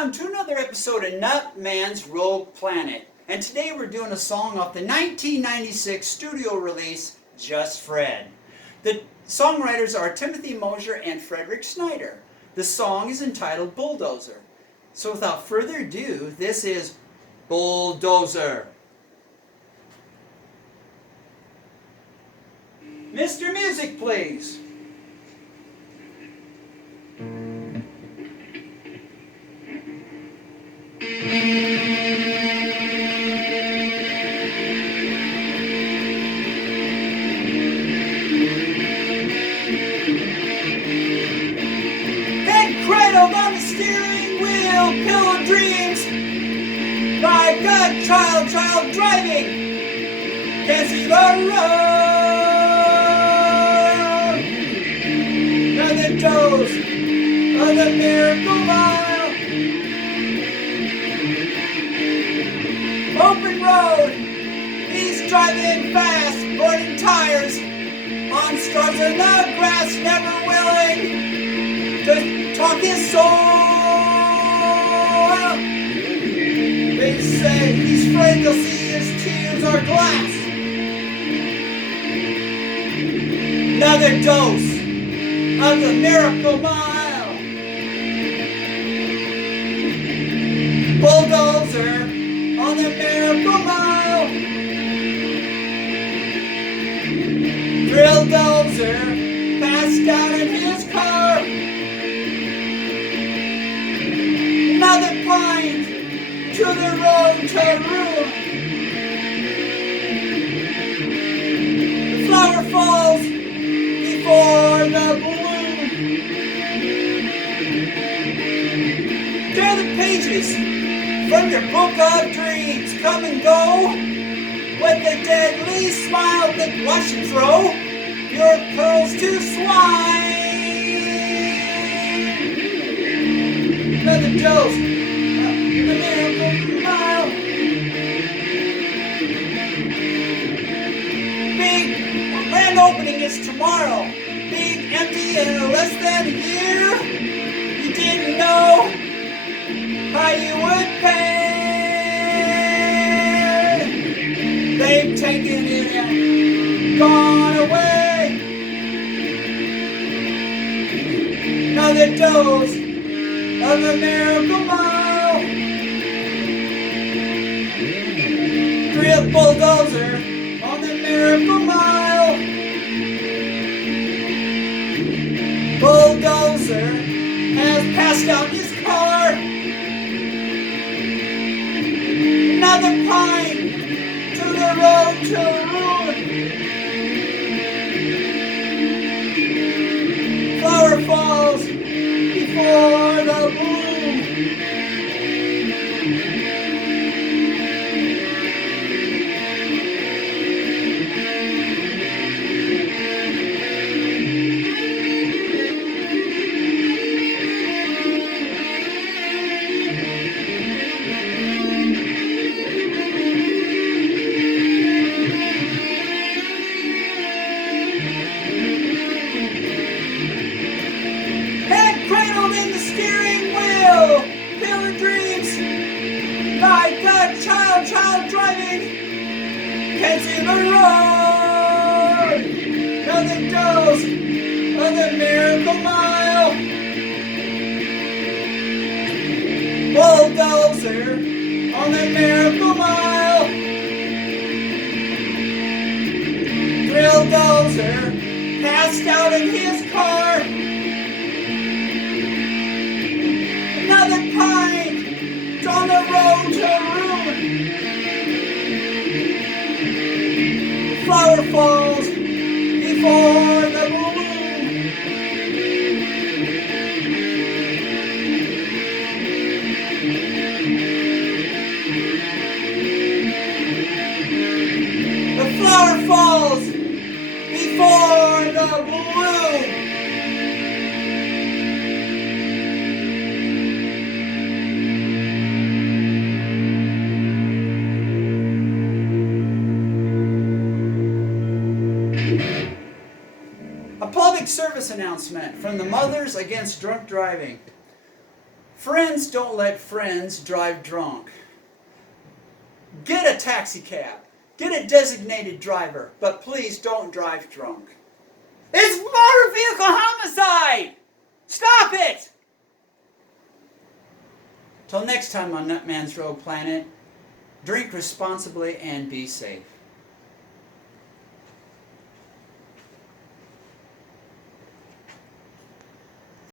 Welcome to another episode of Nut Man's Rogue Planet. And today we're doing a song off the 1996 studio release, Just Fred. The songwriters are Timothy Mosher and Frederick Schneider. The song is entitled Bulldozer. So without further ado, this is Bulldozer. Mr. Music, please. Cradled on the steering wheel, pillow dreams. My God, child driving. Can't see the road. Another dose of the miracle mile. Open road, he's driving fast, burning tires. On stars in the grass, never willing to talk his soul. They say he's afraid they'll see his tears are glass. Another dose of the miracle mile. Bulldozer on the miracle mile. Drill dozer passed out in his car. Another pint to the road to ruin. The flower falls before the balloon. Tear the pages from your book of dreams. Come and go with a deadly smile that watch you throw your pearls to swine. Another dose of the miracle mile. Big grand opening is tomorrow. Big empty in less than a year. You didn't know how you would pay. They've taken it and gone away. Another dose of the miracle mile. Drill bulldozer on the miracle mile. Bulldozer has passed out his car. Another pint to the road to ruin. Flower falls before the bloom. Cradled in the steering wheel, pillar dreams. My God, child driving, can't see the road. Another dose of the miracle mile. Bulldozer on the miracle mile. Drill dozer passed out in his car. Another pint on the road to ruin. Flower falls before the balloon. The flower falls before the balloon. A public service announcement from the Mothers Against Drunk Driving. Friends don't let friends drive drunk. Get a taxi cab. Get a designated driver, but please don't drive drunk. It's motor vehicle homicide! Stop it! Till next time on Nutman's Rogue Planet, drink responsibly and be safe.